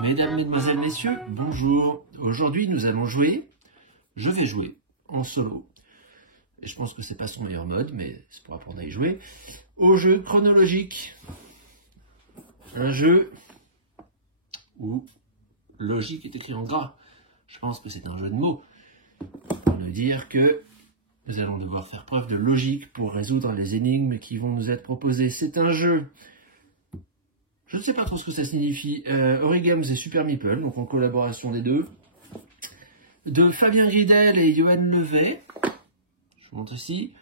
Mesdames, Mesdemoiselles, Messieurs, bonjour. Aujourd'hui, nous allons jouer, je vais jouer en solo. Et je pense que c'est pas son meilleur mode, mais c'est pour apprendre à y jouer. Au jeu chronologique. Un jeu où logique est écrit en gras. Je pense que c'est un jeu de mots. Pour nous dire que nous allons devoir faire preuve de logique pour résoudre les énigmes qui vont nous être proposées. C'est un jeu... Je ne sais pas trop ce que ça signifie. Origams et Super Meeple, donc en collaboration des deux. De Fabien Gridel et Johan Levet. Je vous montre ici.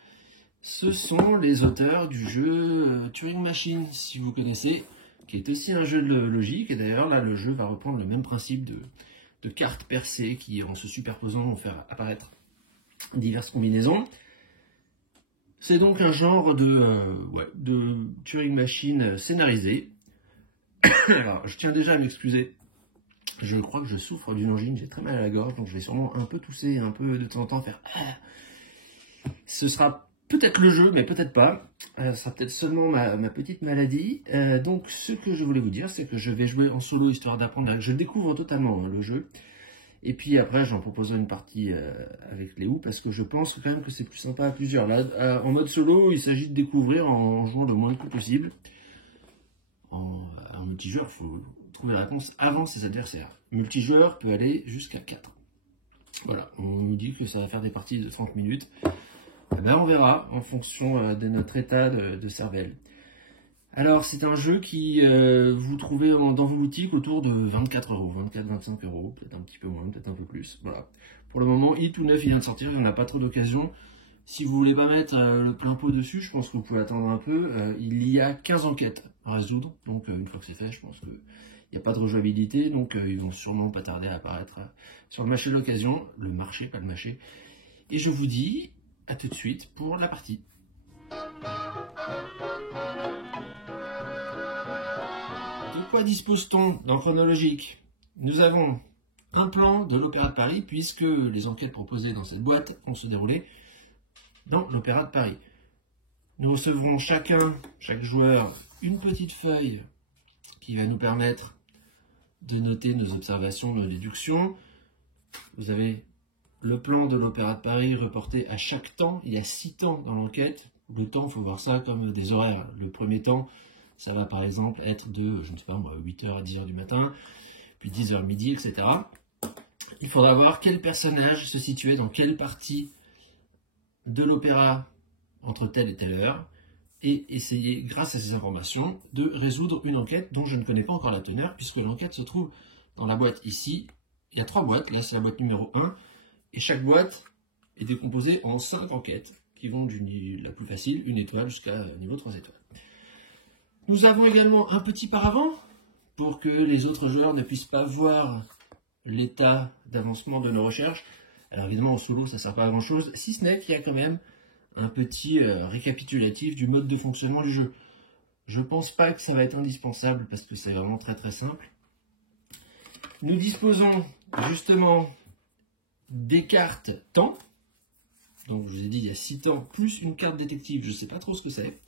Ce sont les auteurs du jeu Turing Machine, si vous connaissez, qui est aussi un jeu de logique. Et d'ailleurs, là, le jeu va reprendre le même principe de cartes percées qui, en se superposant, vont faire apparaître diverses combinaisons. C'est donc un genre de Turing Machine scénarisé. Alors, je tiens déjà à m'excuser. Je crois que je souffre d'une angine, j'ai très mal à la gorge, donc je vais sûrement un peu tousser, un peu de temps en temps faire... Ce sera peut-être le jeu, mais peut-être pas. Ce sera peut-être seulement ma petite maladie. Donc, ce que je voulais vous dire, c'est que je vais jouer en solo, histoire d'apprendre. Je découvre totalement le jeu. Et puis après, j'en proposerai une partie avec Léo, parce que je pense quand même que c'est plus sympa à plusieurs. Là, en mode solo, il s'agit de découvrir en jouant le moins de coups possible. En multijoueur, il faut trouver la réponse avant ses adversaires. Multijoueur peut aller jusqu'à 4. Voilà, on nous dit que ça va faire des parties de 30 minutes. Eh ben, on verra en fonction de notre état de cervelle. Alors, c'est un jeu qui vous trouvez dans vos boutiques autour de 24 €, 24-25 €, peut-être un petit peu moins, peut-être un peu plus. Voilà. Pour le moment, tout neuf, il vient de sortir, il n'y en a pas trop d'occasion. Si vous voulez pas mettre le plein pot dessus, je pense que vous pouvez attendre un peu. Il y a 15 enquêtes à résoudre, donc une fois que c'est fait, je pense qu'il n'y a pas de rejouabilité, donc ils vont sûrement pas tarder à apparaître sur le marché de l'occasion, le marché, pas le marché. Et je vous dis à tout de suite pour la partie. De quoi dispose-t-on dans Chronologique? Nous avons un plan de l'Opéra de Paris, puisque les enquêtes proposées dans cette boîte vont se dérouler dans l'Opéra de Paris. Nous recevrons chaque joueur, une petite feuille qui va nous permettre de noter nos observations, nos déductions. Vous avez le plan de l'Opéra de Paris reporté à chaque temps. Il y a 6 temps dans l'enquête. Le temps, il faut voir ça comme des horaires. Le premier temps, ça va par exemple être de, je ne sais pas moi, 8h à 10h du matin, puis 10h midi, etc. Il faudra voir quel personnage se situait dans quelle partie de l'opéra entre telle et telle heure, et essayer, grâce à ces informations, de résoudre une enquête dont je ne connais pas encore la teneur, puisque l'enquête se trouve dans la boîte ici. Il y a 3 boîtes, là c'est la boîte numéro 1, et chaque boîte est décomposée en 5 enquêtes, qui vont de la plus facile, 1 étoile, jusqu'à niveau 3 étoiles. Nous avons également un petit paravent, pour que les autres joueurs ne puissent pas voir l'état d'avancement de nos recherches. Alors évidemment, en solo, ça ne sert pas à grand chose, si ce n'est qu'il y a quand même un petit récapitulatif du mode de fonctionnement du jeu. Je pense pas que ça va être indispensable, parce que c'est vraiment très très simple. Nous disposons justement des cartes temps. Donc je vous ai dit, il y a 6 temps, plus une carte détective, je ne sais pas trop ce que c'est.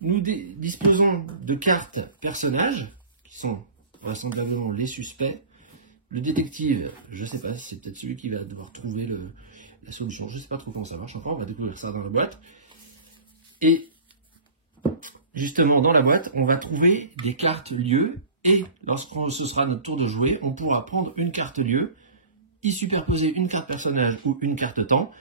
Nous disposons de cartes personnages, qui sont vraisemblablement les suspects. Le détective, je ne sais pas, c'est peut-être celui qui va devoir trouver la solution. Je ne sais pas trop comment ça marche encore, on va découvrir ça dans la boîte. Et justement, dans la boîte, on va trouver des cartes lieux. Et lorsque ce sera notre tour de jouer, on pourra prendre une carte lieu, y superposer une carte personnage ou une carte temps.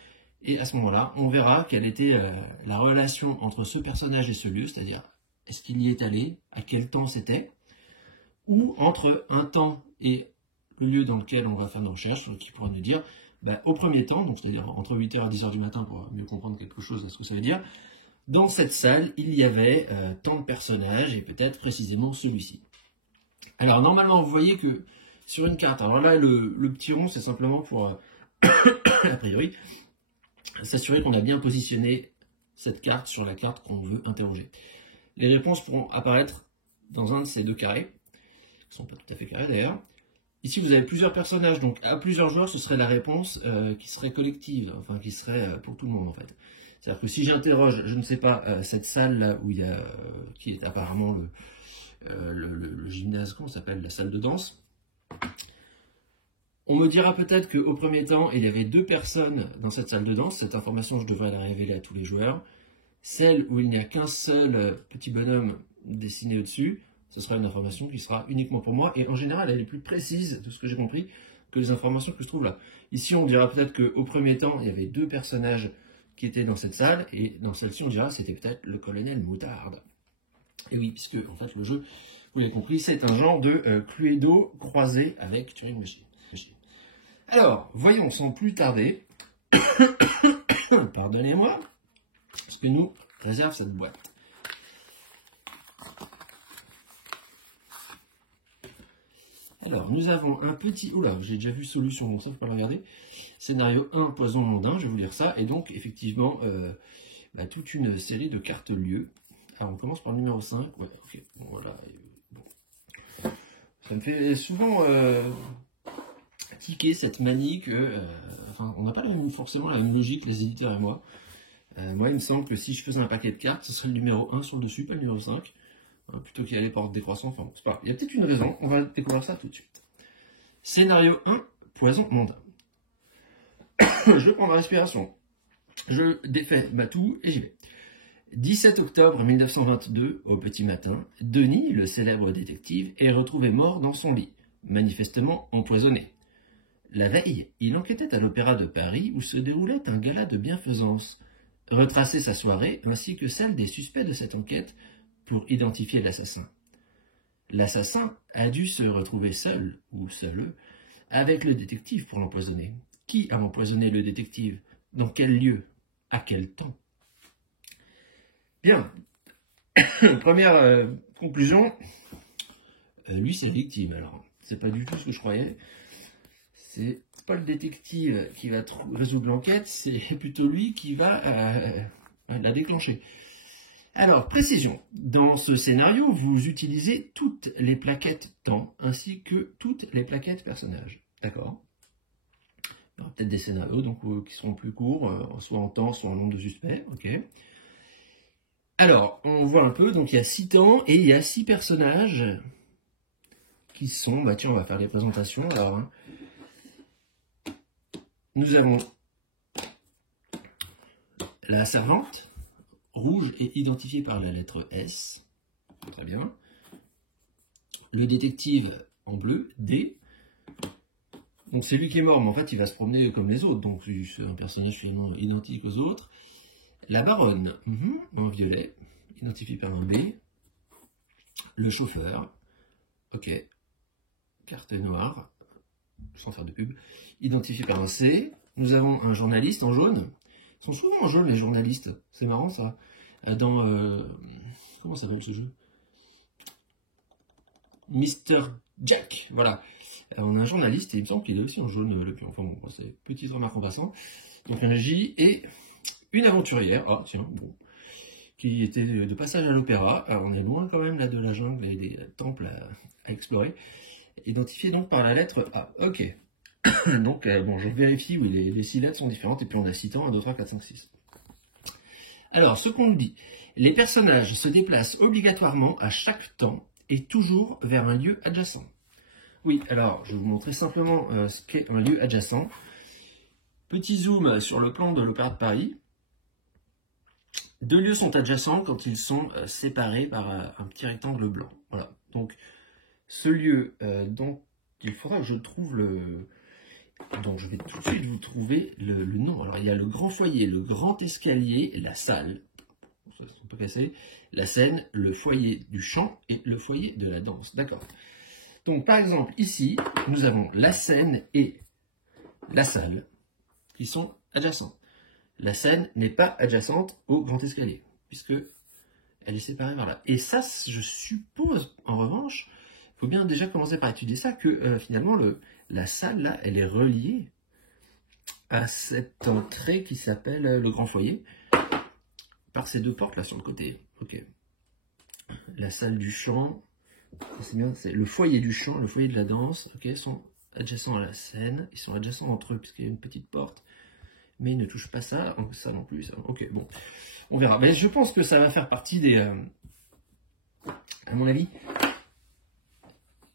Et à ce moment-là, on verra quelle était la relation entre ce personnage et ce lieu, c'est-à-dire est-ce qu'il y est allé, à quel temps c'était, ou entre un temps et le lieu dans lequel on va faire nos recherches, qui pourra nous dire, au premier temps, donc c'est-à-dire entre 8h et 10h du matin pour mieux comprendre quelque chose à ce que ça veut dire, dans cette salle, il y avait tant de personnages, et peut-être précisément celui-ci. Alors normalement, vous voyez que sur une carte, alors là, le petit rond, c'est simplement pour, a priori, s'assurer qu'on a bien positionné cette carte sur la carte qu'on veut interroger. Les réponses pourront apparaître dans un de ces deux carrés, qui ne sont pas tout à fait carrés d'ailleurs. Ici, vous avez plusieurs personnages, donc à plusieurs joueurs, ce serait la réponse qui serait collective, enfin qui serait pour tout le monde en fait. C'est-à-dire que si j'interroge, je ne sais pas, cette salle là où il y a, qui est apparemment le gymnase, comment ça s'appelle, la salle de danse, on me dira peut-être qu'au premier temps, il y avait 2 personnes dans cette salle de danse. Cette information, je devrais la révéler à tous les joueurs. Celle où il n'y a qu'un seul petit bonhomme dessiné au-dessus, ce sera une information qui sera uniquement pour moi. Et en général, elle est plus précise, de ce que j'ai compris, que les informations que je trouve là. Ici, on dira peut-être qu'au premier temps, il y avait 2 personnages qui étaient dans cette salle. Et dans celle-ci, on dira que c'était peut-être le colonel Moutarde. Et oui, puisque en fait, le jeu, vous l'avez compris, c'est un genre de Cluedo croisé avec Turing Machine. Alors, voyons sans plus tarder, pardonnez-moi, ce que nous réserve cette boîte. Alors, nous avons un petit... Oula, j'ai déjà vu solution, donc ça, il ne faut pas le regarder. Scénario 1, poison mondain, je vais vous lire ça. Et donc, effectivement, toute une série de cartes lieux. Alors, on commence par le numéro 5. Ouais, ok, bon, voilà. Bon. Ça me fait souvent... ticker cette manie que, on n'a pas forcément la même logique, les éditeurs et moi. Moi, il me semble que si je faisais un paquet de cartes, ce serait le numéro 1 sur le dessus, pas le numéro 5, plutôt qu'il y a les portes décroissantes. Enfin, bon, c'est pas grave. Il y a peut-être une raison, on va découvrir ça tout de suite. Scénario 1, poison mondain. Je prends ma respiration, je défais ma toux et j'y vais. 17 octobre 1922, au petit matin, Denis, le célèbre détective, est retrouvé mort dans son lit, manifestement empoisonné. La veille, il enquêtait à l'Opéra de Paris où se déroulait un gala de bienfaisance. Retracer sa soirée ainsi que celle des suspects de cette enquête pour identifier l'assassin. L'assassin a dû se retrouver seul, ou seul, avec le détective pour l'empoisonner. Qui a empoisonné le détective? Dans quel lieu? À quel temps? Bien. Première conclusion. Lui, c'est la victime. Alors, c'est pas du tout ce que je croyais. C'est pas le détective qui va résoudre l'enquête, c'est plutôt lui qui va la déclencher. Alors, précision. Dans ce scénario, vous utilisez toutes les plaquettes temps, ainsi que toutes les plaquettes personnages. D'accord? Il y aura peut-être des scénarios donc, qui seront plus courts, soit en temps, soit en nombre de suspects. Ok. Alors, on voit un peu, donc il y a 6 temps et il y a 6 personnages qui sont... Bah tiens, on va faire les présentations. Alors, hein. Nous avons la servante, rouge et identifiée par la lettre S. Très bien. Le détective en bleu, D. Donc c'est lui qui est mort, mais en fait il va se promener comme les autres. Donc c'est un personnage finalement identique aux autres. La baronne, en violet, identifiée par un B. Le chauffeur, ok. Carte noire, sans faire de pub, identifié par un C. Nous avons un journaliste en jaune. Ils sont souvent en jaune les journalistes. C'est marrant ça. Dans... comment s'appelle ce jeu? Mr. Jack. Voilà. On a un journaliste et il me semble qu'il est aussi en jaune le pion. Enfin bon, c'est petite remarque en passant. Donc un J et une aventurière. Ah tiens, bon. Qui était de passage à l'opéra. Alors on est loin quand même là de la jungle et des temples à explorer. Identifié donc par la lettre A. Ok. Donc, bon, je vérifie où les 6 lettres sont différentes, et puis on a 6 temps, 1, 2, 3, 4, 5, 6. Alors, ce qu'on nous dit, les personnages se déplacent obligatoirement à chaque temps, et toujours vers un lieu adjacent. Oui, alors, je vais vous montrer simplement ce qu'est un lieu adjacent. Petit zoom sur le plan de l'Opéra de Paris. 2 lieux sont adjacents quand ils sont séparés par un petit rectangle blanc. Voilà, donc, ce lieu dont il faudra que je trouve le... Donc je vais tout de suite vous trouver le nom. Alors il y a le grand foyer, le grand escalier, la salle, ça c'est un peu cassé, la scène, le foyer du chant et le foyer de la danse. D'accord. Donc par exemple ici, nous avons la scène et la salle qui sont adjacents. La scène n'est pas adjacente au grand escalier, puisque elle est séparée par là. Et ça, je suppose, en revanche, il faut bien déjà commencer par étudier ça, que finalement, la salle, là, elle est reliée à cette entrée qui s'appelle le grand foyer, par ces 2 portes, là, sur le côté. Ok. la salle du chant, c'est bien, c'est le foyer du chant, le foyer de la danse, ok, sont adjacents à la scène, ils sont adjacents entre eux puisqu'il y a une petite porte, mais ils ne touchent pas ça non plus, ça. Ok, bon, on verra. Mais je pense que ça va faire partie des, à mon avis,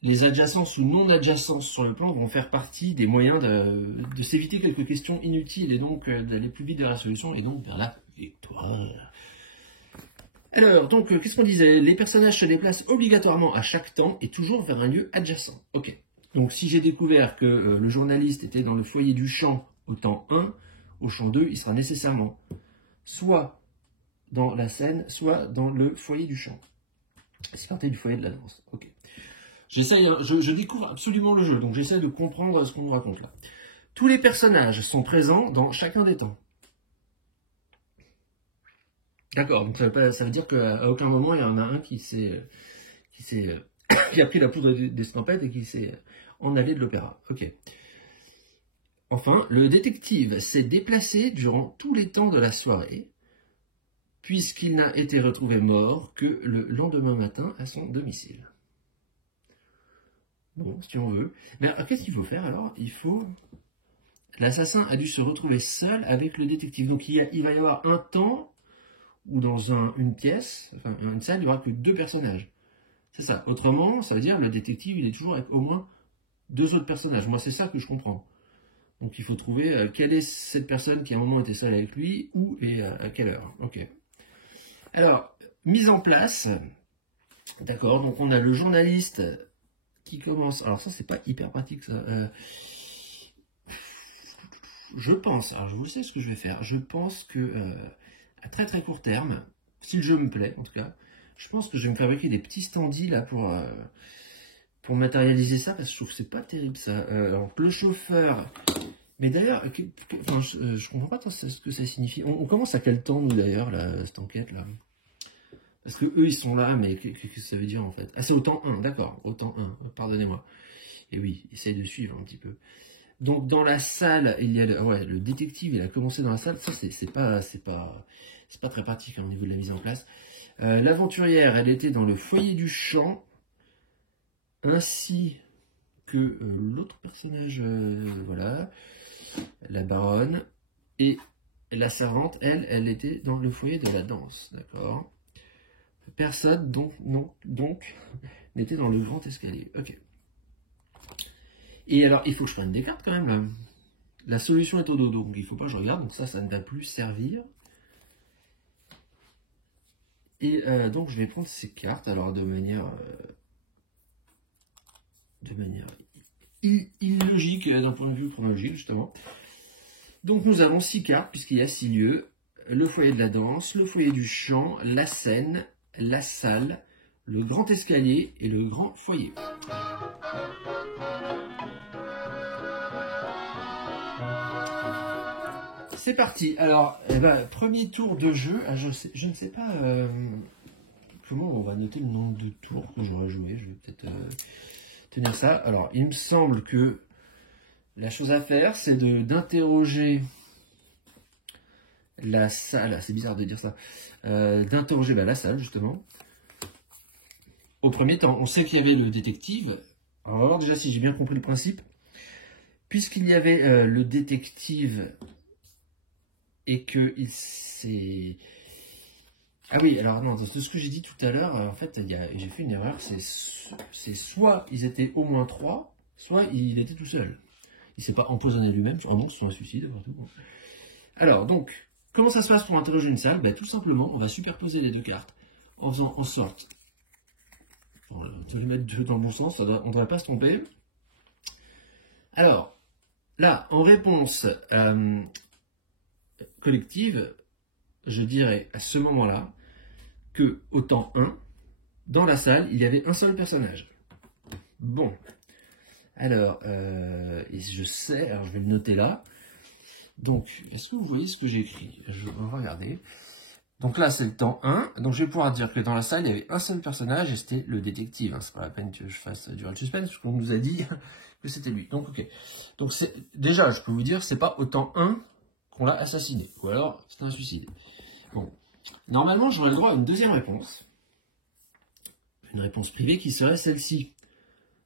les adjacences ou non-adjacences sur le plan vont faire partie des moyens de s'éviter quelques questions inutiles et donc d'aller plus vite vers la solution et donc vers la victoire. Alors, donc, qu'est-ce qu'on disait? Les personnages se déplacent obligatoirement à chaque temps et toujours vers un lieu adjacent. Ok. Donc, si j'ai découvert que le journaliste était dans le foyer du champ au temps 1, au champ 2, il sera nécessairement soit dans la scène, soit dans le foyer du champ. C'est parti du foyer de la danse. Ok. J'essaye, je découvre absolument le jeu, donc j'essaie de comprendre ce qu'on nous raconte là. Tous les personnages sont présents dans chacun des temps. D'accord, donc ça veut dire qu'à aucun moment il y en a un qui a pris la poudre d'escampette et qui s'est en allé de l'opéra. Ok. Enfin, le détective s'est déplacé durant tous les temps de la soirée, puisqu'il n'a été retrouvé mort que le lendemain matin à son domicile. Bon, si on veut. Mais qu'est-ce qu'il faut faire alors? L'assassin a dû se retrouver seul avec le détective. Donc il va y avoir un temps où dans une pièce, enfin une salle, il n'y aura que 2 personnages. C'est ça. Autrement, ça veut dire le détective, il est toujours avec au moins 2 autres personnages. Moi, c'est ça que je comprends. Donc il faut trouver quelle est cette personne qui à un moment était seule avec lui, où et à quelle heure. Ok. Alors, mise en place. D'accord, donc on a le journaliste qui commence. Alors ça, c'est pas hyper pratique ça. Je pense, alors je vous sais ce que je vais faire. Je pense que à très très court terme, si le jeu me plaît en tout cas, je pense que je vais me fabriquer des petits standees là pour matérialiser ça parce que je trouve que c'est pas terrible ça. Alors le chauffeur, mais d'ailleurs, je comprends pas trop ce que ça signifie. On commence à quel temps nous d'ailleurs là, cette enquête là? Parce que eux ils sont là, mais qu'est-ce que ça veut dire en fait? Ah, c'est au temps 1, d'accord, au temps 1, pardonnez-moi. Et oui, essaye de suivre un petit peu. Donc dans la salle, il y a le détective, il a commencé dans la salle. Ça c'est pas très pratique hein, au niveau de la mise en place. L'aventurière, elle était dans le foyer du champ, ainsi que l'autre personnage, voilà, la baronne, et la servante, elle était dans le foyer de la danse, d'accord. Personne donc n'était dans le grand escalier. Ok. Et alors, il faut que je prenne des cartes quand même. Là. La solution est au dos, donc il ne faut pas que je regarde. Donc ça ne va plus servir. Et donc je vais prendre ces cartes, alors de manière illogique d'un point de vue chronologique justement. Donc nous avons 6 cartes puisqu'il y a 6 lieux. Le foyer de la danse, le foyer du chant, la scène, la salle, le grand escalier et le grand foyer. C'est parti. Alors, premier tour de jeu. Je ne sais pas comment on va noter le nombre de tours que j'aurais joué. Je vais peut-être tenir ça. Alors, il me semble que la chose à faire, c'est d'interroger la salle. C'est bizarre de dire ça. D'interroger la salle, justement. Au premier temps, on sait qu'il y avait le détective. Alors, on va voir déjà si j'ai bien compris le principe. Puisqu'il y avait le détective... et que il s'est... Ah oui, alors non, de ce que j'ai dit tout à l'heure, en fait, j'ai fait une erreur, c'est soit ils étaient au moins 3, soit il était tout seul. Il s'est pas empoisonné lui-même, oh non, c'est un suicide, partout. Alors, donc, comment ça se passe pour interroger une salle? Tout simplement, on va superposer les 2 cartes, en faisant en sorte... On va les mettre dans le bon sens, on ne devrait pas se tromper. Alors, là, en réponse... collective, je dirais à ce moment-là que au temps 1, dans la salle, il y avait un seul personnage. Bon, alors, et je sais, alors je vais le noter là. Donc, est-ce que vous voyez ce que j'ai écrit? Je vais regarder. Donc là, c'est le temps 1. Donc je vais pouvoir dire que dans la salle, il y avait un seul personnage et c'était le détective. C'est pas la peine que je fasse durer le suspense, parce qu'on nous a dit que c'était lui. Donc, ok. Donc, déjà, je peux vous dire, c'est pas au temps 1 qu'on l'a assassiné. Ou alors, c'est un suicide. Bon. Normalement, j'aurais le droit à une deuxième réponse. une réponse privée qui serait celle-ci.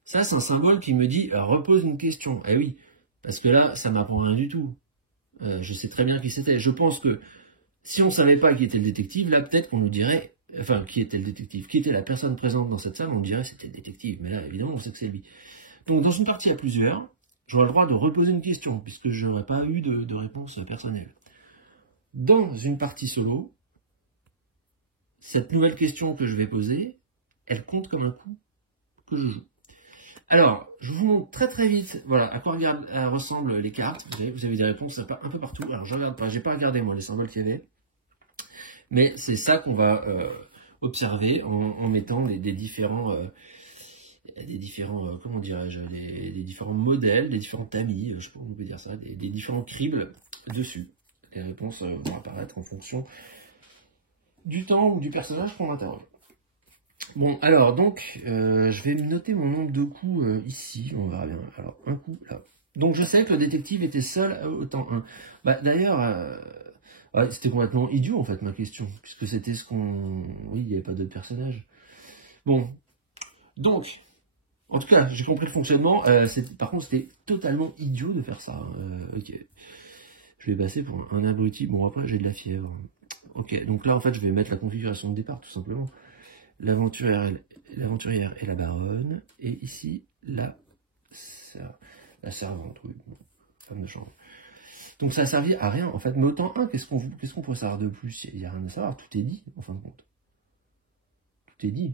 Ça, c'est un symbole qui me dit repose une question. Eh oui, parce que là, ça m'apprend rien du tout. Je sais très bien qui c'était. Je pense que si on ne savait pas qui était le détective, là, peut-être qu'on nous dirait, enfin, qui était le détective, qui était la personne présente dans cette salle, on dirait c'était le détective. Mais là, évidemment, on sait que c'est lui. Donc, dans une partie à plusieurs, j'aurai le droit de reposer une question, puisque je n'aurai pas eu de réponse personnelle. Dans une partie solo, cette nouvelle question que je vais poser, elle compte comme un coup que je joue. Alors, je vous montre très très vite, voilà, à quoi ressemblent les cartes. Vous avez des réponses un peu partout. Alors, je regarde pas, j'ai pas regardé moi les symboles qu'il y avait, mais c'est ça qu'on va observer en mettant des différents, comment dirais-je, des différents modèles, des différents tamis, je sais pas comment on peut dire ça, des différents cribles dessus. Les réponses vont apparaître en fonction du temps ou du personnage qu'on interroge. Bon, alors, donc, je vais noter mon nombre de coups ici, on verra bien. Alors, un coup, là. Donc, je sais que le détective était seul au temps 1. Bah, d'ailleurs, ouais, c'était complètement idiot, en fait, ma question, puisque c'était ce qu'on... Oui, il n'y avait pas d'autres personnages. Bon, donc, en tout cas, j'ai compris le fonctionnement. Par contre, c'était totalement idiot de faire ça. Ok. Je vais passer pour un abruti. Bon, après, j'ai de la fièvre. Ok, donc là, en fait, je vais mettre la configuration de départ, tout simplement. L'aventurière et la baronne, et ici la servante, oui, femme de chambre. Donc ça a servi à rien, en fait, mais autant qu'est-ce qu'on pourrait savoir de plus? Il n'y a rien à savoir, tout est dit, en fin de compte. Tout est dit.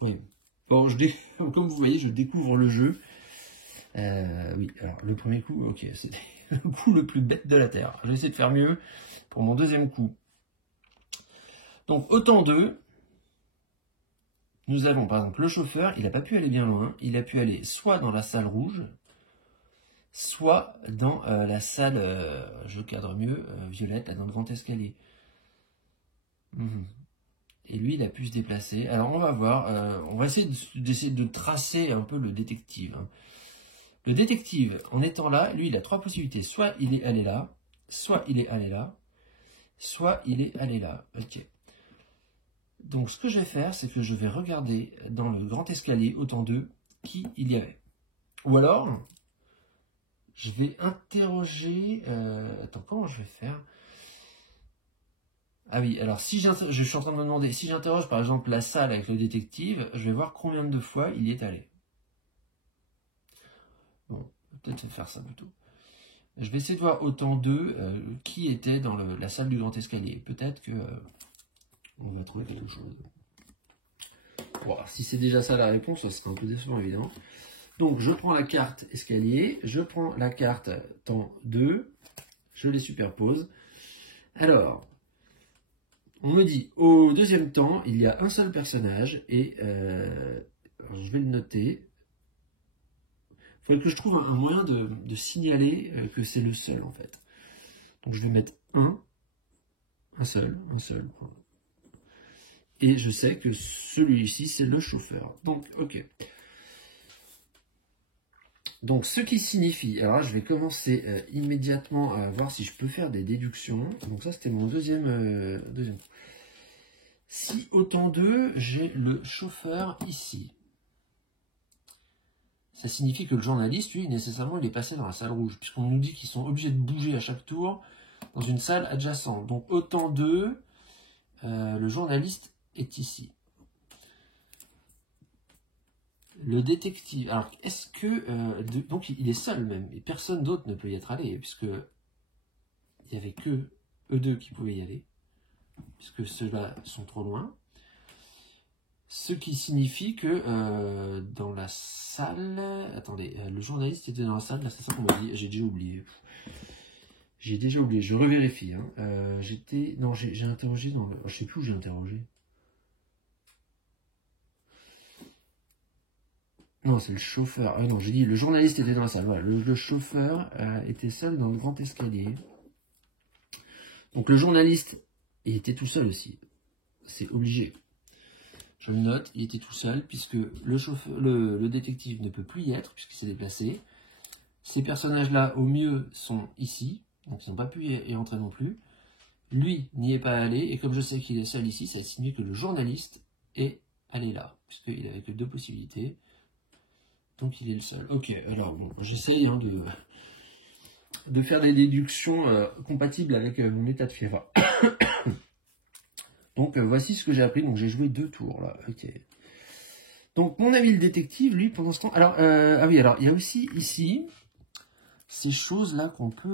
Oui. Bon, comme vous voyez, je découvre le jeu. Oui, alors le premier coup, ok, c'était le coup le plus bête de la Terre. Je vais essayer de faire mieux pour mon deuxième coup. Donc, autant d'eux, nous avons par exemple le chauffeur, il n'a pas pu aller bien loin, il a pu aller soit dans la salle rouge, soit dans la salle, je cadre mieux, violette, là, dans le grand escalier. Et lui, il a pu se déplacer. Alors, on va voir, on va essayer d'essayer de tracer un peu le détective. Hein. Le détective, en étant là, lui, il a trois possibilités. Soit il est allé là, soit il est allé là, soit il est allé là. Ok. Donc, ce que je vais faire, c'est que je vais regarder dans le grand escalier, autant d'eux, qui il y avait. Ou alors, je vais interroger... attends, comment je vais faire? Ah oui, alors si je suis en train de me demander, si j'interroge par exemple la salle avec le détective, je vais voir combien de fois il y est allé. Bon, peut-être faire ça plutôt. Je vais essayer de voir autant d'eux qui était dans la salle du grand escalier. Peut-être que on va trouver quelque chose. Bon, si c'est déjà ça la réponse, ça sera un peu décevant évidemment. Donc je prends la carte escalier, je prends la carte temps 2, je les superpose. Alors, on me dit au deuxième temps, il y a un seul personnage et je vais le noter. Il faudrait que je trouve un moyen de signaler que c'est le seul en fait. Donc je vais mettre un seul. Et je sais que celui-ci, c'est le chauffeur. Donc, ok. Donc, ce qui signifie... Alors là, je vais commencer immédiatement à voir si je peux faire des déductions. Donc ça, c'était mon deuxième coup. Si autant d'eux, j'ai le chauffeur ici. Ça signifie que le journaliste, lui, nécessairement, il est passé dans la salle rouge. Puisqu'on nous dit qu'ils sont obligés de bouger à chaque tour dans une salle adjacente. Donc, autant d'eux, le journaliste est ici. Le détective, alors est-ce que, donc il est seul même, et personne d'autre ne peut y être allé, puisque il n'y avait que eux deux qui pouvaient y aller, puisque ceux-là sont trop loin. Ce qui signifie que dans la salle, attendez, le journaliste était dans la salle, là c'est ça qu'on m'a dit, j'ai déjà oublié. Je revérifie. Hein. J'ai interrogé dans le... Je sais plus où j'ai interrogé. Non, c'est le chauffeur. Ah non, j'ai dit le journaliste était dans la salle. Voilà, le chauffeur était seul dans le grand escalier. Donc le journaliste, il était tout seul aussi. C'est obligé. Je le note, il était tout seul puisque le détective ne peut plus y être puisqu'il s'est déplacé. Ces personnages-là, au mieux, sont ici. Donc ils n'ont pas pu y entrer non plus. Lui n'y est pas allé, et comme je sais qu'il est seul ici, ça signifie que le journaliste est allé là, puisqu'il n'avait que 2 possibilités. Donc il est le seul. Ok, alors bon, j'essaye hein, de faire des déductions compatibles avec mon état de fièvre. Donc voici ce que j'ai appris. Donc j'ai joué 2 tours là. Ok. Donc mon ami le détective, lui, pendant ce temps. Alors ah oui, alors il y a aussi ici ces choses là qu'on peut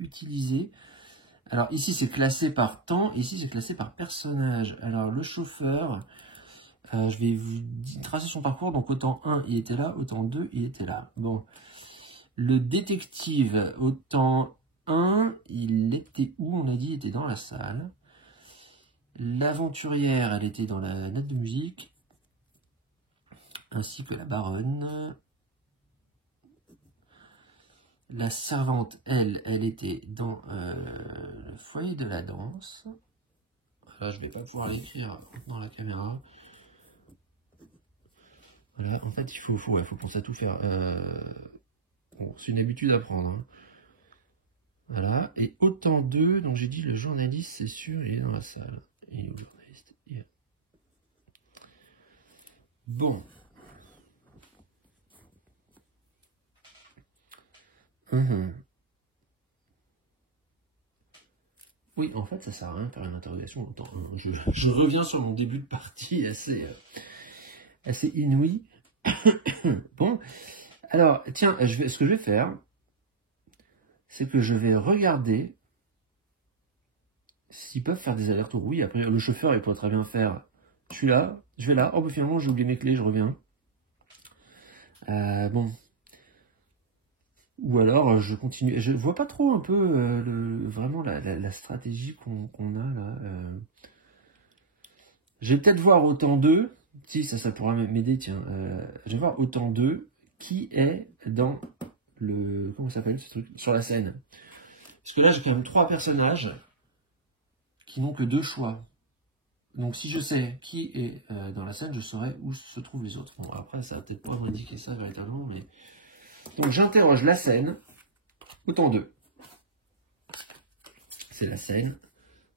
utiliser. Alors ici c'est classé par temps, ici c'est classé par personnage. Alors le chauffeur, je vais vous tracer son parcours. Donc au temps 1 il était là, au temps 2 il était là. Bon. Le détective, au temps 1, il était où? On a dit, il était dans la salle. L'aventurière, elle était dans la note de musique, ainsi que la baronne. La servante, elle était dans le foyer de la danse. Là, je vais pas pouvoir l'écrire dans la caméra. Voilà, en fait, il faut penser à tout faire. Bon, c'est une habitude à prendre. Hein. Voilà, et autant 2, donc j'ai dit le journaliste, c'est sûr, il est dans la salle. Il est où le journaliste? Bon. Oui, en fait, ça sert à rien de faire une interrogation autant. Je reviens sur mon début de partie assez inouï. Bon, alors, tiens, ce que je vais faire, c'est que je vais regarder s'ils peuvent faire des allers-retours. Oui, après, le chauffeur, il pourrait très bien faire, je suis là, je vais là, oh, bah, finalement, j'ai oublié mes clés, je reviens. Bon. Ou alors, je continue. Je vois pas trop un peu vraiment la stratégie qu'on a là. Je vais peut-être voir autant 2. Si, ça pourra m'aider, tiens. Je vais voir autant 2 qui est dans le... Comment ça s'appelle ce truc? Sur la scène. Parce que là, j'ai quand même 3 personnages qui n'ont que 2 choix. Donc si je sais qui est dans la scène, je saurai où se trouvent les autres. Bon, après, ça va peut-être pas m'indiquer ça véritablement, mais... Donc j'interroge la scène, autant 2. C'est la scène.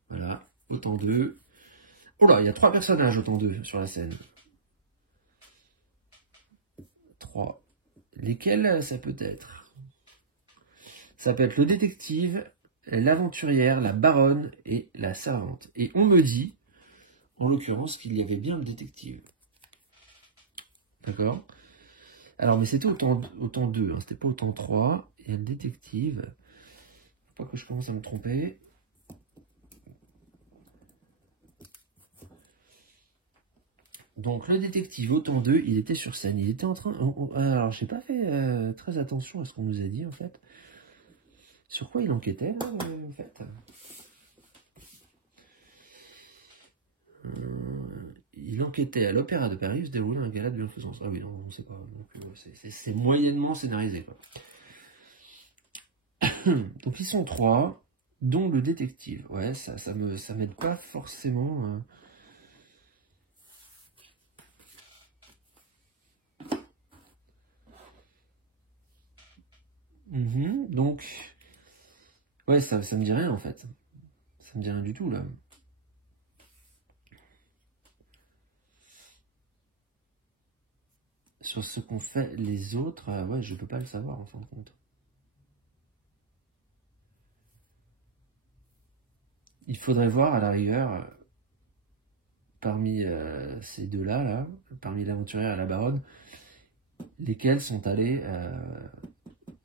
Voilà, autant 2. Oh là, il y a 3 personnages autant 2 sur la scène. 3. Lesquels ça peut être? Ça peut être le détective, l'aventurière, la baronne et la servante. Et on me dit, en l'occurrence, qu'il y avait bien le détective. D'accord? Alors, mais c'était autant 2, hein, c'était pas autant 3. Et le détective, faut pas que je commence à me tromper. Donc, le détective autant 2, il était sur scène. Il était en train... Alors, j'ai pas fait très attention à ce qu'on nous a dit, en fait. Sur quoi il enquêtait, là, en fait? Il enquêtait à l'Opéra de Paris, se déroulait un gala de bienfaisance. Ah oui, non, on ne sait pas. C'est moyennement scénarisé, quoi. Donc ils sont 3, dont le détective. Ouais, ça m'aide pas forcément. Donc, ouais, ça me dit rien en fait. Ça me dit rien du tout là. Sur ce qu'ont fait les autres, ouais, je peux pas le savoir en fin de compte. Il faudrait voir à la rigueur, parmi ces deux-là, là, parmi l'aventurière et la baronne, lesquels sont allés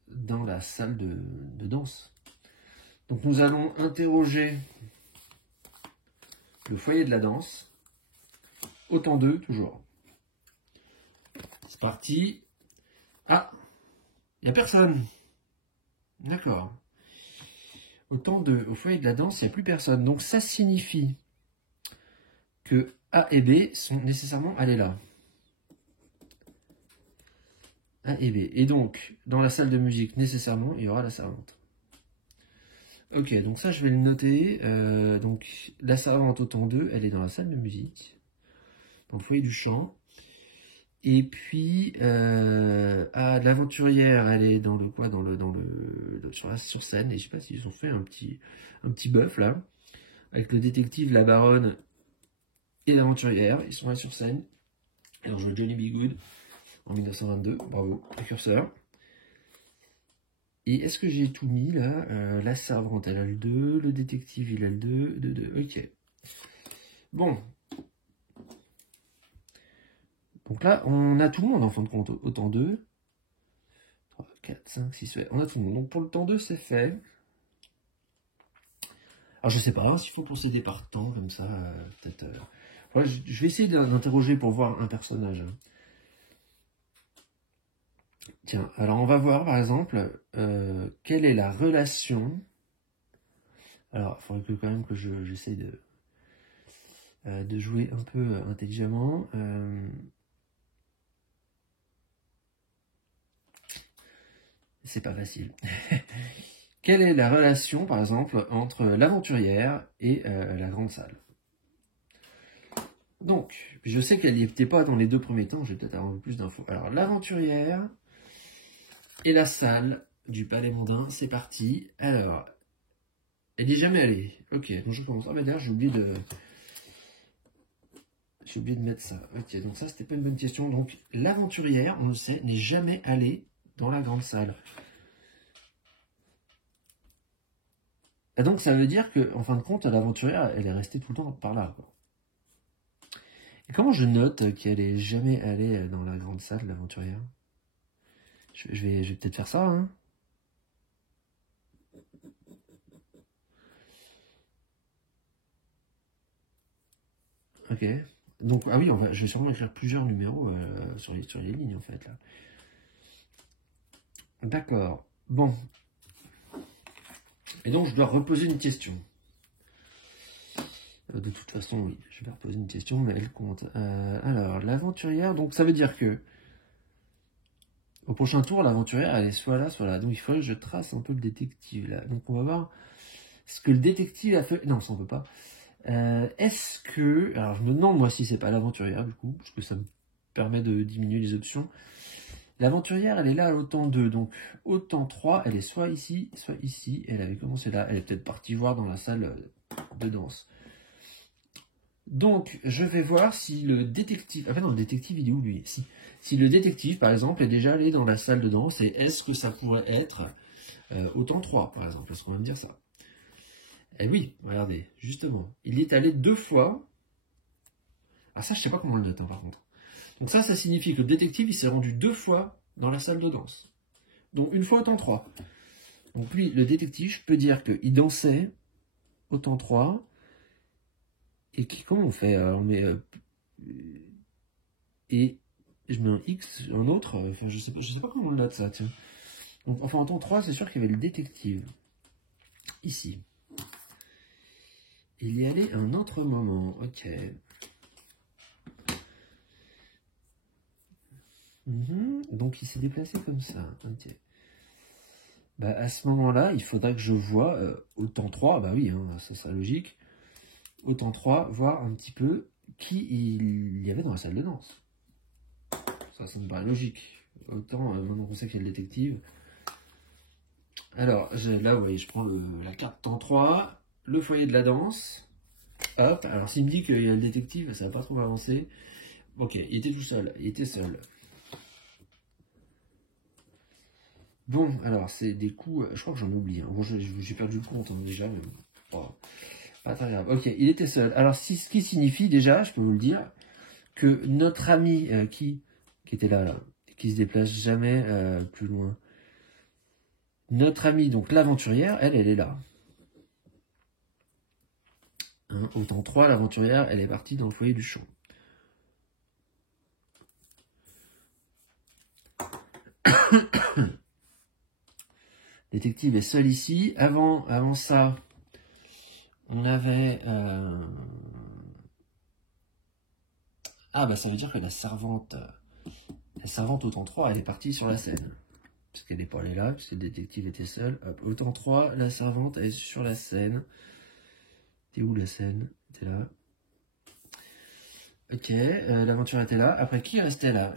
dans la salle de danse. Donc nous allons interroger le foyer de la danse. Autant 2, toujours. C'est parti. Ah, il n'y a personne. D'accord. Autant 2, au foyer de la danse, il n'y a plus personne. Donc ça signifie que A et B sont nécessairement allés là. A et B. Et donc, dans la salle de musique, nécessairement, il y aura la servante. Ok, donc ça, je vais le noter. Donc, la servante autant 2, elle est dans la salle de musique, dans le foyer du chant. Et puis, l'aventurière, elle est dans le quoi, sur scène. Et je sais pas s'ils ont fait un petit bœuf là, avec le détective, la baronne et l'aventurière. Ils sont là sur scène. Alors je joue Johnny B. Good en 1922. Bravo, précurseur. Et est-ce que j'ai tout mis là? La servante, elle a le 2, le détective, il a le 2, 2, 2. Ok. Bon. Donc là, on a tout le monde en fin de compte. Au temps 2. 3, 4, 5, 6, 7. On a tout le monde. Donc pour le temps 2, c'est fait. Alors je sais pas, hein, s'il faut procéder par temps, comme ça, peut-être... Ouais, je vais essayer d'interroger pour voir un personnage. Tiens, alors on va voir par exemple, quelle est la relation... Alors, il faudrait quand même que j'essaye de jouer un peu intelligemment. C'est pas facile. Quelle est la relation, par exemple, entre l'aventurière et la grande salle? Donc, je sais qu'elle n'y était pas dans les 2 premiers temps, je vais peut-être avoir un peu plus d'infos. Alors, l'aventurière et la salle du Palais Mondain, c'est parti. Alors, elle n'y est jamais allée. Ok, donc je commence. Ah bah d'ailleurs, j'ai oublié de mettre ça. Ok, donc ça, c'était pas une bonne question. Donc, l'aventurière, on le sait, n'est jamais allée dans la grande salle. Et donc, ça veut dire que, en fin de compte, l'aventurière, elle est restée tout le temps par là, quoi. Et comment je note qu'elle est jamais allée dans la grande salle, l'aventurière? Je vais peut-être faire ça, hein. Ok. Donc, ah oui, je vais sûrement écrire plusieurs numéros sur les lignes, en fait, là. D'accord. Bon. Et donc, je dois reposer une question. De toute façon, oui, je vais reposer une question, mais elle compte. Alors, l'aventurière, donc ça veut dire que au prochain tour, l'aventurière, elle est soit là, soit là. Donc, il faudrait que je trace un peu le détective, là. Donc, on va voir ce que le détective a fait. Non, ça, on peut pas. Est-ce que... Alors, je me demande, moi, si c'est pas l'aventurière, du coup, parce que ça me permet de diminuer les options. L'aventurière, elle est là au temps 2. Donc, au temps 3, elle est soit ici, soit ici. Elle avait commencé là. Elle est peut-être partie voir dans la salle de danse. Donc, je vais voir si le détective... Ah ben non, le détective, il est où, lui? Si le détective, par exemple, est déjà allé dans la salle de danse, et est-ce que ça pourrait être au temps 3, par exemple? Est-ce qu'on va me dire ça? Eh oui, regardez, justement. Il y est allé 2 fois. Ah ça, je sais pas comment on le note, hein, par contre. Donc ça signifie que le détective, il s'est rendu 2 fois dans la salle de danse. Donc une fois au temps 3. Donc lui, le détective, je peux dire qu'il dansait au temps 3. Et comment on fait? On met... et je mets un X, un autre, enfin je sais pas comment on le note ça, tiens. Donc, enfin en temps 3, c'est sûr qu'il y avait le détective. Ici. Il y allait un autre moment, ok. Donc il s'est déplacé comme ça, ok. Bah, à ce moment-là, il faudra que je vois au temps 3, bah oui, hein, ça serait logique, au temps 3, voir un petit peu qui il y avait dans la salle de danse. Ça me paraît logique. Autant, maintenant qu'on sait qu'il y a le détective. Alors, là, vous voyez, je prends la carte temps 3, le foyer de la danse. Hop, alors s'il me dit qu'il y a le détective, ça va pas trop avancer. Ok, il était tout seul, il était seul. Bon, alors, c'est des coups, je crois que j'en oublie. Hein. Bon, j'ai perdu le compte hein, déjà, mais bon, pas très grave. Ok, il était seul. Alors, ce qui signifie déjà, je peux vous le dire, que notre ami qui était là, qui se déplace jamais plus loin, notre amie, donc l'aventurière, elle est là. Hein, au temps 3, l'aventurière, elle est partie dans le foyer du champ. Détective est seul ici. Avant ça, on avait... Ah bah ça veut dire que la servante au temps 3, elle est partie sur la scène. Parce qu'elle n'est pas allée là, parce que le détective était seul. Hop, au temps 3, la servante elle est sur la scène. T'es où la scène? T'es là. Ok, l'aventure était là. Après, qui restait là?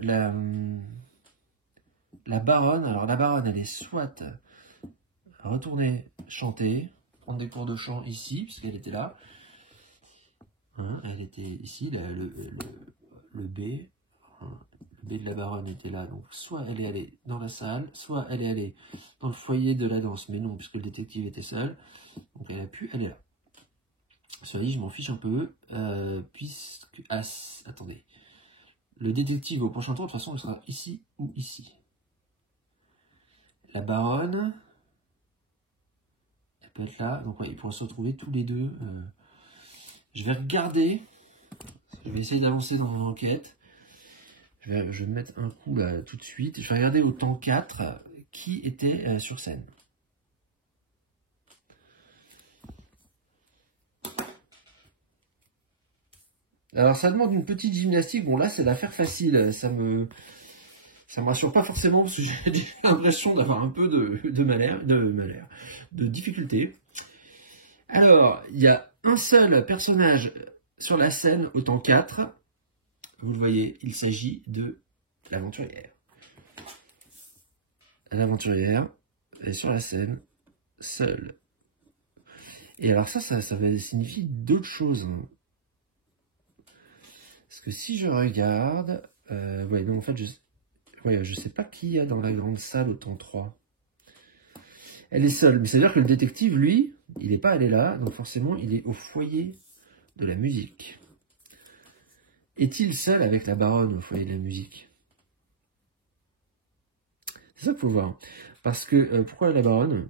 La baronne. Alors, la baronne, elle est soit retournée chanter, prendre des cours de chant ici, puisqu'elle était là. Hein, elle était ici, le B. Hein, le B de la baronne était là. Donc, soit elle est allée dans la salle, soit elle est allée dans le foyer de la danse. Mais non, puisque le détective était seul. Donc, elle a pu aller là. Cela dit, je m'en fiche un peu, puisque... Ah, attendez. Le détective au prochain tour, de toute façon, il sera ici ou ici. La baronne, elle peut être là. Donc, ouais, ils pourront se retrouver tous les deux. Je vais regarder. Je vais essayer d'avancer dans mon enquête. Je vais mettre un coup là tout de suite. Je vais regarder au temps 4 qui était sur scène. Alors, ça demande une petite gymnastique. Bon, là, c'est l'affaire facile. Ça me rassure pas forcément parce que j'ai l'impression d'avoir un peu de difficulté. Alors, il y a un seul personnage sur la scène au temps 4. Vous le voyez, il s'agit de l'aventurière. L'aventurière est sur la scène, seule. Et alors ça signifie d'autres choses. Parce que si je regarde... ouais, non, en fait, je sais pas qui y a dans la grande salle au temps 3. Elle est seule, mais c'est-à-dire que le détective, lui, il n'est pas allé là, donc forcément, il est au foyer de la musique. Est-il seul avec la baronne au foyer de la musique? C'est ça qu'il faut voir. Parce que, pourquoi la baronne?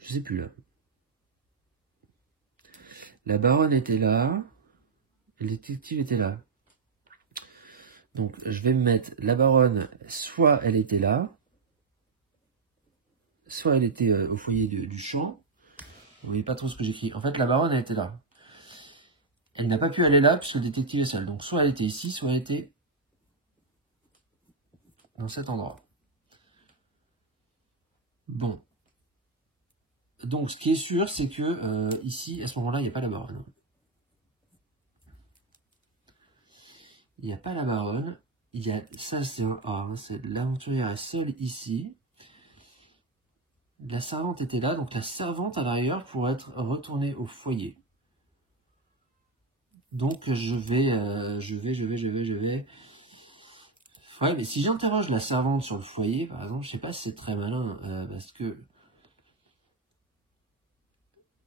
Je sais plus là. La baronne était là, le détective était là. Donc, je vais me mettre la baronne, soit elle était là, soit elle était au foyer du chant. Vous voyez pas trop ce que j'écris. En fait, la baronne, elle était là. Elle n'a pas pu aller là puisque le détective est seul. Donc, soit elle était ici, soit elle était dans cet endroit. Bon. Donc, ce qui est sûr, c'est que ici, à ce moment-là, il n'y a pas la baronne. Il n'y a pas la baronne. Il y a, ça, c'est un A. Hein, c'est l'aventurière est seule ici. La servante était là. Donc, la servante, à l'arrière, pourrait être retournée au foyer. Donc, je vais... Ouais, mais si j'interroge la servante sur le foyer, par exemple, je sais pas si c'est très malin, parce que...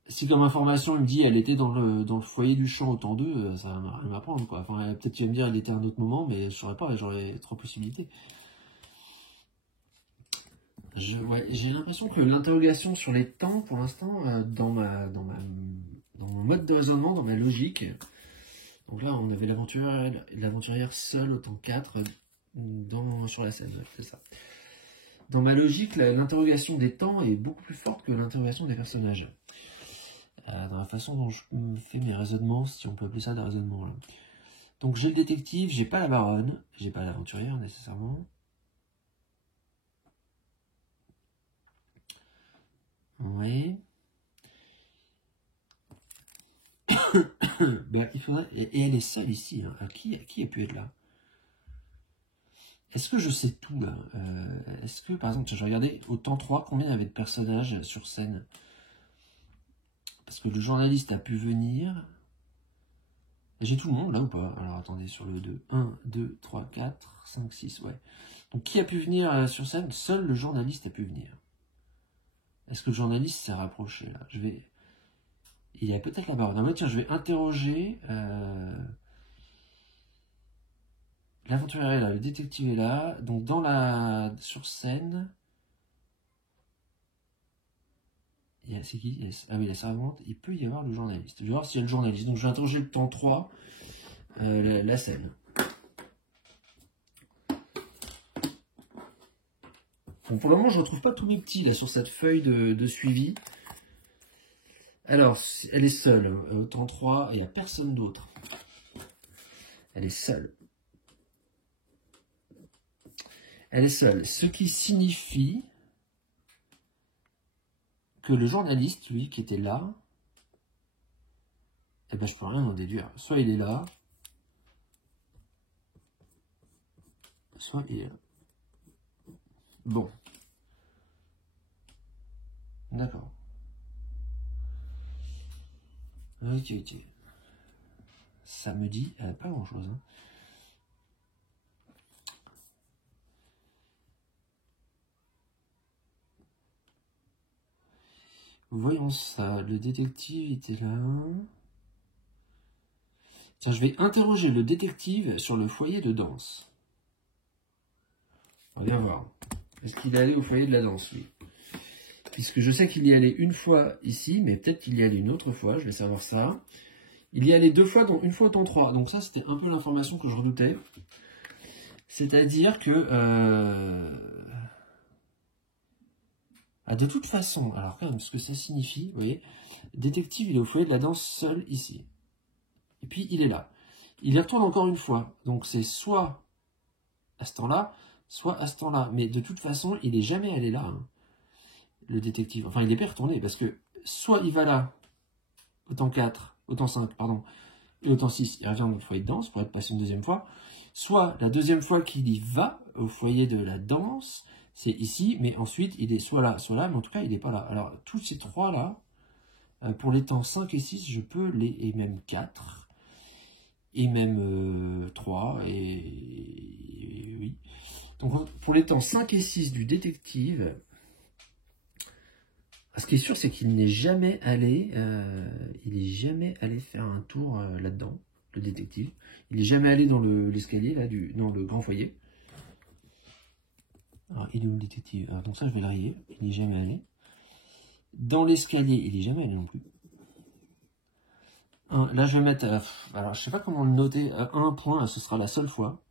Si comme information, il me dit elle était dans le foyer du chant au temps 2, ça va rien m'apprendre, quoi. Enfin, peut-être tu vas me dire elle était à un autre moment, mais je saurais pas, j'aurais trois possibilités. J'ai l'impression que l'interrogation sur les temps, pour l'instant, dans mon mode de raisonnement, dans ma logique, donc là, on avait l'aventurière seule au temps 4 sur la scène, c'est ça. Dans ma logique, l'interrogation des temps est beaucoup plus forte que l'interrogation des personnages. Dans la façon dont je fais mes raisonnements, si on peut appeler ça des raisonnements. Là. Donc j'ai le détective, j'ai pas la baronne, j'ai pas l'aventurière nécessairement. Oui. Ben, il faudrait... Et elle est seule ici. Hein. Qui a pu être là? Est-ce que je sais tout là? Est-ce que, par exemple, je regardais au temps 3, combien il y avait de personnages sur scène? Parce que le journaliste a pu venir. J'ai tout le monde là ou pas? Alors attendez, sur le 2. 1, 2, 3, 4, 5, 6, ouais. Donc qui a pu venir sur scène? Seul le journaliste a pu venir. Est-ce que le journaliste s'est rapproché là? Il y a peut-être la baronne. Ah, tiens, je vais interroger. L'aventurier est là, le détective est là. Donc sur scène. C'est qui? Ah oui, la servante. Il peut y avoir le journaliste. Je vais voir s'il y a le journaliste. Donc je vais interroger le temps 3. La scène. Bon, pour le moment, je ne retrouve pas tous mes petits là sur cette feuille de suivi. Alors, elle est seule. Au temps 3, il n'y a personne d'autre. Elle est seule. Elle est seule. Ce qui signifie que le journaliste, lui, qui était là, eh ben, je peux rien en déduire. Soit il est là, soit il est là. Bon. D'accord. Ok, ok. Ça me dit pas grand chose. Hein. Voyons ça. Le détective était là. Tiens, je vais interroger le détective sur le foyer de danse. On va bien voir. Est-ce qu'il est allé au foyer de la danse, lui? Puisque je sais qu'il y allait une fois ici, mais peut-être qu'il y allait une autre fois, je vais savoir ça. Il y allait 2 fois, dont une fois au temps 3. Donc ça, c'était un peu l'information que je redoutais. C'est-à-dire que... de toute façon, alors quand même, ce que ça signifie, vous voyez, détective, il est au foyer de la danse seul ici. Et puis, il est là. Il y retourne encore une fois. Donc c'est soit à ce temps-là, soit à ce temps-là. Mais de toute façon, il n'est jamais allé là, hein, le détective. Enfin, il n'est pas retourné, parce que soit il va là, au temps 4, au temps 5, pardon, et au temps 6, il revient dans le foyer de danse pour être passé une deuxième fois. Soit la deuxième fois qu'il y va au foyer de la danse, c'est ici, mais ensuite il est soit là, mais en tout cas il n'est pas là. Alors tous ces trois-là, pour les temps 5 et 6, je peux les, et même 4, et même 3, et oui. Donc pour les temps 5 et 6 du détective, ce qui est sûr, c'est qu'il n'est jamais allé, faire un tour là-dedans, le détective. Il n'est jamais allé dans l'escalier, là, dans le grand foyer. Alors, il est où le détective? Alors, donc ça, je vais le rayer. Il n'est jamais allé. Dans l'escalier, il n'est jamais allé non plus. Là, je vais mettre... alors, je sais pas comment le noter. 1 point, ce sera la seule fois.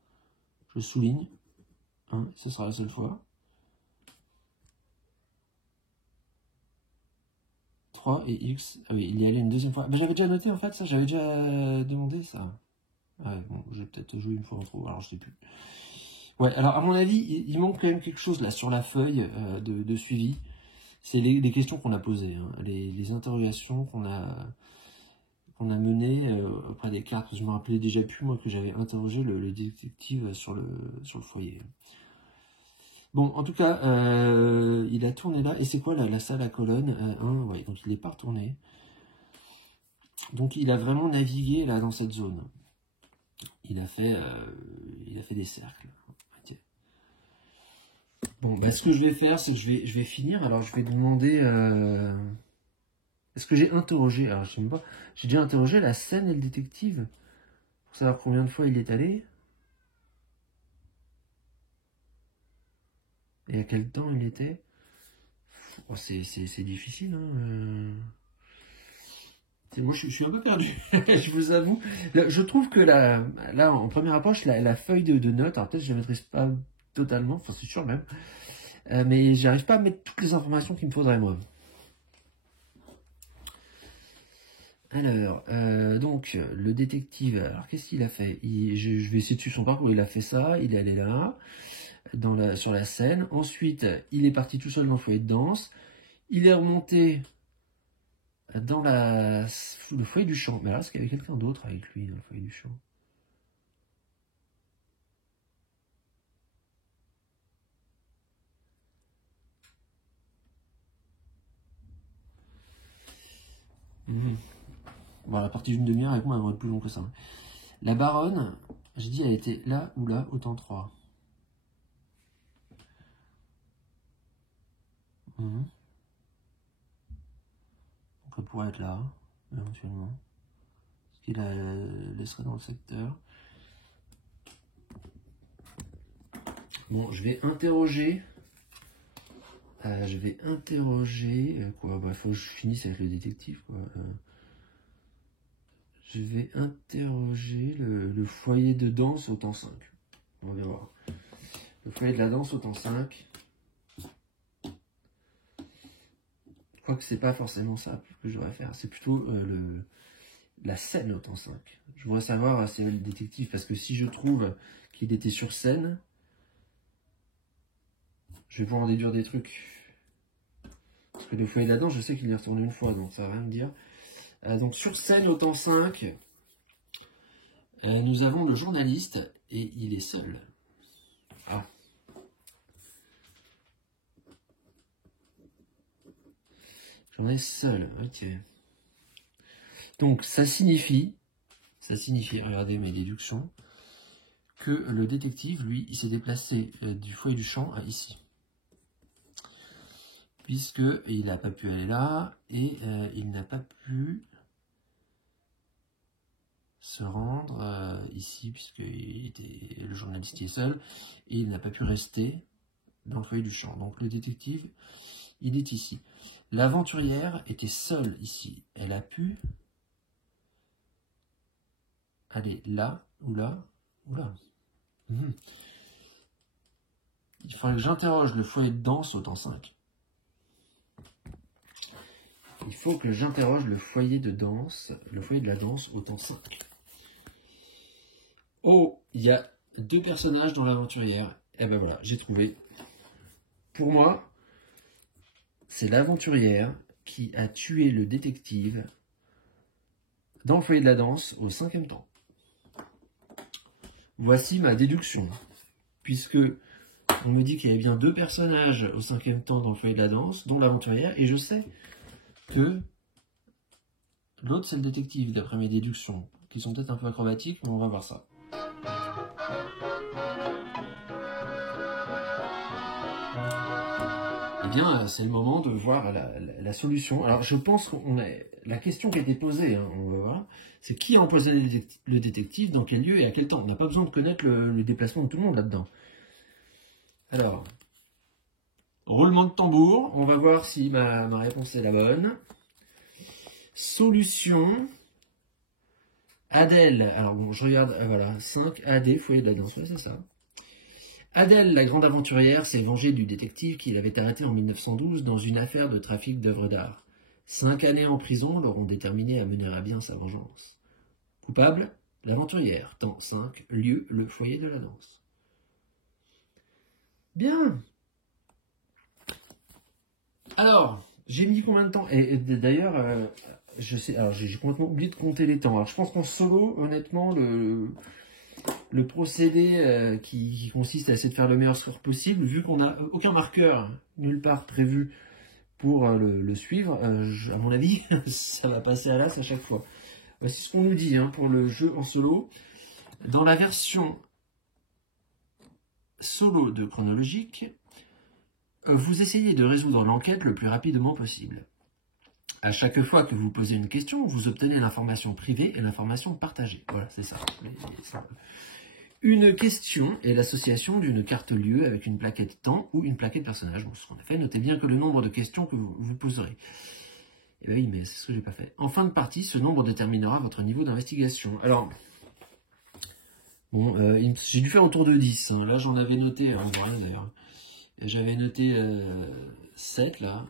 Je souligne. Ce sera la seule fois. 3 et X. Ah oui, il y allait une deuxième fois. Ben, j'avais déjà noté, en fait, ça. J'avais déjà demandé ça. Ouais, bon, j'ai peut-être joué une fois en trop. Alors, je sais plus. Ouais, alors, à mon avis, il manque quand même quelque chose, là, sur la feuille de suivi. C'est les questions qu'on a posées, hein, les interrogations qu'on a menées auprès des cartes. Je me rappelais déjà plus, moi, que j'avais interrogé le détective sur le foyer. Bon, en tout cas, il a tourné là. Et c'est quoi la salle à colonne 1, ouais, donc il n'est pas retourné. Donc il a vraiment navigué là dans cette zone. Il a fait des cercles. Okay. Bon, bah, ce que je vais faire, c'est que je vais finir. Alors je vais demander... Est-ce que j'ai interrogé? Alors je sais même pas. J'ai déjà interrogé la scène et le détective pour savoir combien de fois il est allé. Et à quel temps il était. Oh, c'est difficile, hein. Moi, je suis un peu perdu, je vous avoue. Je trouve que là, en première approche, la feuille de notes, alors peut-être que je ne la maîtrise pas totalement, enfin c'est sûr même, mais j'arrive pas à mettre toutes les informations qu'il me faudrait, moi. Alors, donc, le détective, alors qu'est-ce qu'il a fait? Je vais essayer de suivre son parcours. Il a fait ça, il est allé là, sur la scène. Ensuite, il est parti tout seul dans le foyer de danse. Il est remonté dans le foyer du chant. Mais alors, est-ce qu'il y avait quelqu'un d'autre avec lui dans le foyer du chant? Bon, la partie d'une demi-heure avec moi, elle va être plus long que ça. La baronne, j'ai dit, elle était là ou là, au temps 3. Donc elle pourrait être là, éventuellement. Est-ce qu'il la laisserait dans le secteur? Bon, je vais interroger. Quoi, bah, faut que je finisse avec le détective, quoi. Je vais interroger le foyer de danse au temps 5. On va voir. Le foyer de la danse au temps 5. Quoique c'est pas forcément ça que je devrais faire. C'est plutôt la scène au temps 5. Je voudrais savoir c'est le détective, parce que si je trouve qu'il était sur scène, je vais pouvoir en déduire des trucs. Parce que le foyer de la danse, je sais qu'il y retourne une fois, donc ça va rien me dire. Donc sur scène au temps 5, nous avons le journaliste, et il est seul. Ah. J'en ai seul, ok. Donc ça signifie, regardez mes déductions, que le détective, lui, il s'est déplacé du foyer du champ à ici. Puisqu'il n'a pas pu aller là, et il n'a pas pu se rendre ici, puisque le journaliste est seul, et il n'a pas pu rester dans le foyer du champ. Donc le détective, il est ici. L'aventurière était seule ici. Elle a pu aller là, ou là, ou là. Il faudrait que j'interroge le foyer de danse au temps 5. Il faut que j'interroge le foyer de la danse au temps 5. Oh, il y a 2 personnages dans l'aventurière. Et ben voilà, j'ai trouvé. Pour moi, c'est l'aventurière qui a tué le détective dans le foyer de la danse au 5e temps. Voici ma déduction. Puisque on me dit qu'il y a bien 2 personnages au 5e temps dans le foyer de la danse, dont l'aventurière, et je sais que l'autre c'est le détective, d'après mes déductions, qui sont peut-être un peu acrobatiques, mais on va voir ça. Eh bien, c'est le moment de voir la solution. Alors, je pense qu'on a la question qui a été posée, hein, on va voir, c'est qui a empoisonné le détective, dans quel lieu et à quel temps. On n'a pas besoin de connaître le déplacement de tout le monde là-dedans. Alors, roulement de tambour, on va voir si ma réponse est la bonne. Solution. Adèle, alors bon, je regarde, voilà, 5, AD, foyer de la danse, ouais, c'est ça. Adèle, la grande aventurière, s'est vengée du détective qui l'avait arrêtée en 1912 dans une affaire de trafic d'œuvres d'art. 5 années en prison l'auront déterminée à mener à bien sa vengeance. Coupable, l'aventurière. Temps 5, lieu, le foyer de la danse. Bien. Alors, j'ai mis combien de temps? Et d'ailleurs, je sais, alors j'ai complètement oublié de compter les temps. Alors, je pense qu'en solo, honnêtement, le procédé qui consiste à essayer de faire le meilleur score possible, vu qu'on n'a aucun marqueur nulle part prévu pour le suivre, à mon avis, ça va passer à l'as à chaque fois. Voici ce qu'on nous dit hein, pour le jeu en solo. Dans la version solo de chronologique, vous essayez de résoudre l'enquête le plus rapidement possible. À chaque fois que vous posez une question, vous obtenez l'information privée et l'information partagée. Voilà, c'est ça. Une question est l'association d'une carte lieu avec une plaquette temps ou une plaquette personnage. Donc, ce qu'on a fait, notez bien que le nombre de questions que vous poserez. Eh bien oui, mais c'est ce que j'ai pas fait. En fin de partie, ce nombre déterminera votre niveau d'investigation. Alors, bon, j'ai dû faire autour de 10. Hein. Là, j'en avais noté, d'ailleurs. J'avais noté 7, là.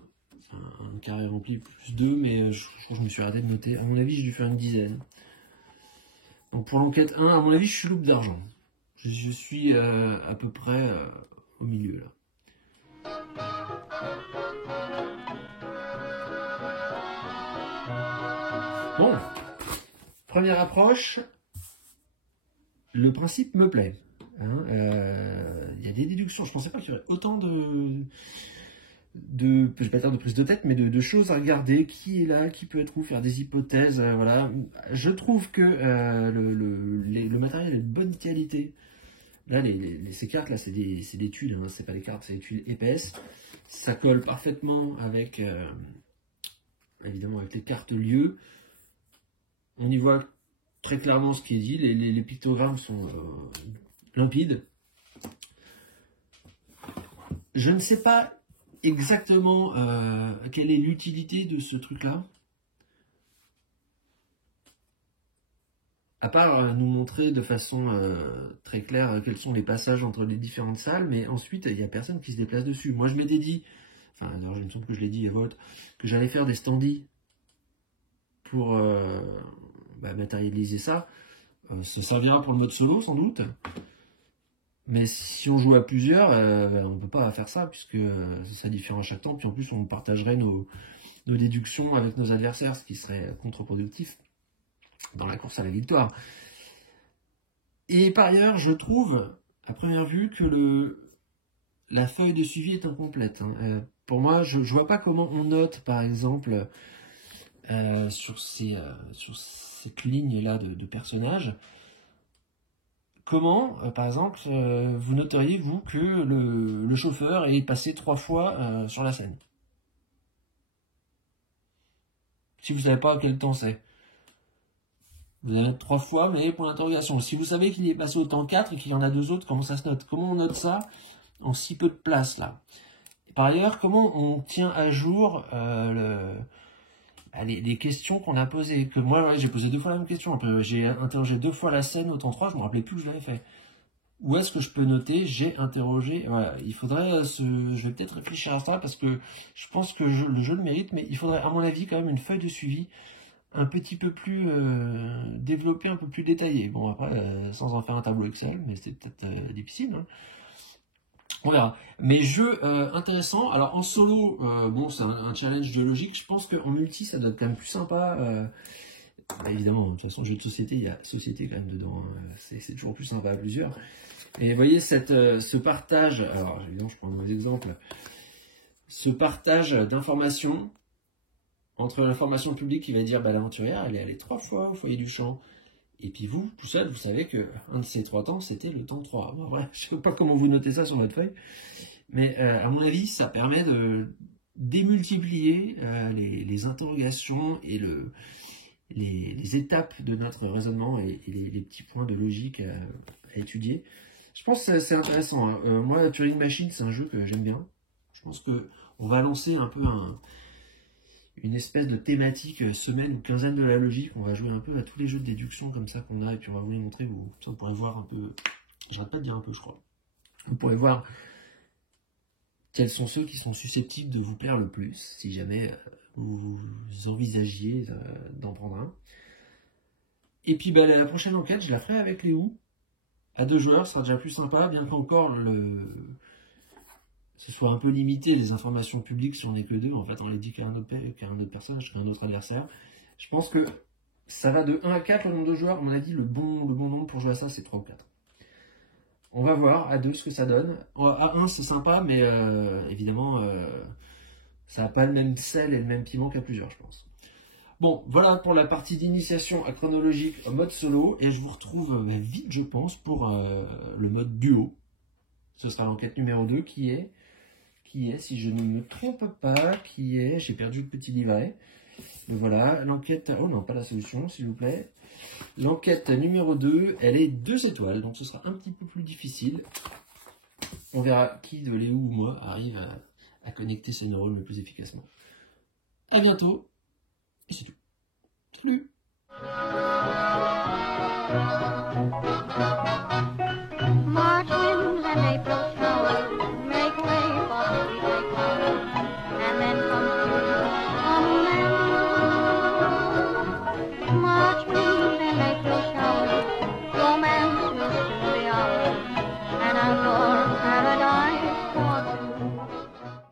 Un carré rempli plus 2, mais je crois que je me suis arrêté de noter. À mon avis, j'ai dû faire une dizaine. Donc pour l'enquête 1, à mon avis, je suis loupe d'argent. Je suis à peu près au milieu, là. Bon, première approche, le principe me plaît. Hein, y a des déductions, je pensais pas qu'il y aurait autant je vais pas dire de prise de tête, mais de choses à regarder, qui est là, qui peut être où, faire des hypothèses, voilà. Je trouve que le matériel est de bonne qualité. Là, ces cartes, là, c'est des tuiles, hein, c'est pas des cartes, c'est des tuiles épaisses. Ça colle parfaitement avec, évidemment, avec les cartes lieux. On y voit très clairement ce qui est dit, les pictogrammes sont limpides. Je ne sais pas exactement quelle est l'utilité de ce truc-là. À part nous montrer de façon très claire quels sont les passages entre les différentes salles, mais ensuite, il n'y a personne qui se déplace dessus. Moi, je m'étais dit, enfin, alors, il me semble que je l'ai dit à vote, que j'allais faire des standees pour matérialiser ça. Ça servira pour le mode solo, sans doute. Mais si on joue à plusieurs, on ne peut pas faire ça, puisque c'est différent à chaque temps. Puis en plus, on partagerait nos déductions avec nos adversaires, ce qui serait contre-productif dans la course à la victoire. Et par ailleurs, je trouve, à première vue que la feuille de suivi est incomplète. Hein. Pour moi, je vois pas comment on note, par exemple, sur cette ligne-là de personnages, comment, par exemple, vous noteriez, vous, que le chauffeur est passé 3 fois sur la scène. Si vous savez pas quel temps c'est. Vous allez mettre 3 fois, mais point d'interrogation. Si vous savez qu'il est passé au temps 4 et qu'il y en a 2 autres, comment ça se note? Comment on note ça en si peu de place, là? Par ailleurs, comment on tient à jour les questions qu'on a posées? Que moi, j'ai posé 2 fois la même question. J'ai interrogé 2 fois la scène au temps 3, je me rappelais plus que je l'avais fait. Où est-ce que je peux noter? J'ai interrogé. Voilà, il faudrait je vais peut-être réfléchir à ça parce que je pense que le jeu le mérite, mais il faudrait, à mon avis, quand même une feuille de suivi un petit peu plus développée, un peu plus détaillée. Bon, après, sans en faire un tableau Excel, mais c'est peut-être difficile. Hein. On verra. Mais jeu intéressant. Alors en solo, bon, c'est un challenge géologique. Je pense qu'en multi, ça doit être quand même plus sympa. Bah, évidemment, de toute façon, jeu de société, il y a société quand même dedans. Hein. C'est toujours plus sympa à plusieurs. Et vous voyez, ce partage, alors évidemment, je prends un mauvais exemple, ce partage d'informations entre l'information publique qui va dire, bah, l'aventurière, elle est allée 3 fois au foyer du champ. Et puis vous, tout seul, vous savez que un de ces 3 temps, c'était le temps 3. Bon, voilà, je ne sais pas comment vous notez ça sur votre feuille, mais à mon avis, ça permet de démultiplier les interrogations et les étapes de notre raisonnement et les petits points de logique à étudier. Je pense que c'est intéressant. Hein. Moi, Turing Machine, c'est un jeu que j'aime bien. Je pense qu'on va lancer un peu une espèce de thématique semaine ou quinzaine de la logique. On va jouer un peu à tous les jeux de déduction comme ça qu'on a et puis on va vous les montrer. Vous pourrez voir un peu. J'arrête pas de dire un peu, je crois. Vous pourrez voir quels sont ceux qui sont susceptibles de vous plaire le plus si jamais vous envisagiez d'en prendre un. Et puis bah, la prochaine enquête, je la ferai avec Léo. À 2 joueurs, ce sera déjà plus sympa, bien qu'encore ce soit un peu limité les informations publiques si on n'est que 2, en fait on les dit qu'à un autre personnage, qu'à un autre adversaire. Je pense que ça va de 1 à 4 le nombre de joueurs, on a dit le bon nombre pour jouer à ça c'est 3 ou 4. On va voir à 2 ce que ça donne. À 1 c'est sympa, mais évidemment ça n'a pas le même sel et le même piment qu'à plusieurs, je pense. Bon, voilà pour la partie d'initiation à chronologique en mode solo, et je vous retrouve vite, je pense, pour le mode duo. Ce sera l'enquête numéro 2 qui est, si je ne me trompe pas, j'ai perdu le petit livret. Mais voilà, l'enquête, oh non, pas la solution, s'il vous plaît. L'enquête numéro 2, elle est 2 étoiles, donc ce sera un petit peu plus difficile. On verra qui de Léo ou moi arrive à connecter ses neurones le plus efficacement. À bientôt, et c'est tout. Salut! March winds and April showers make way for sweet flowers, and then comes June. March winds and April showers, romance will soon be ours, and I'll go